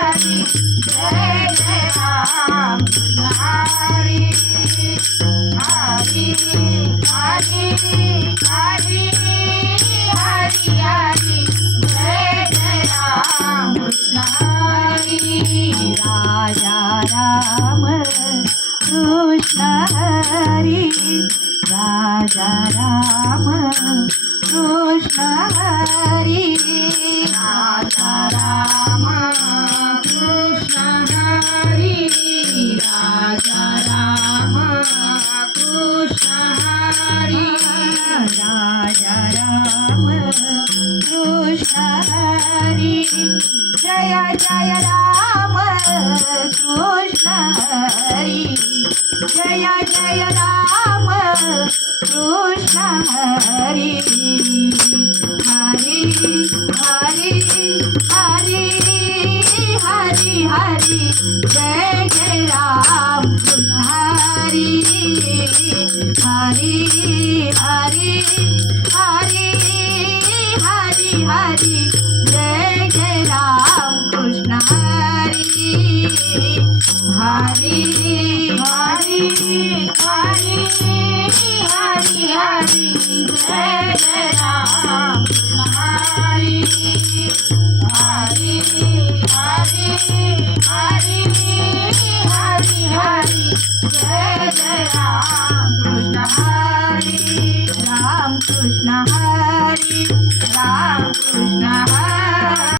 Hari Jai Jai Ram Krishna Hari Hari Hari Hari Hari Hari Jai Jai Ram Krishna Hari Raja Ram Krishna Hari Raja Ram Krishna Hari Raja Ram Krishna Hari Raja Ram Krishna Hari Raja Ram Krishna Hari Jai Jai Ram Krishna Hari Jai Jai Ram Krishna Hari Hari Hari Hari Hari Hari Jai Jai Ram Krishna Hari Hari Hari Hari Hari Hari Jai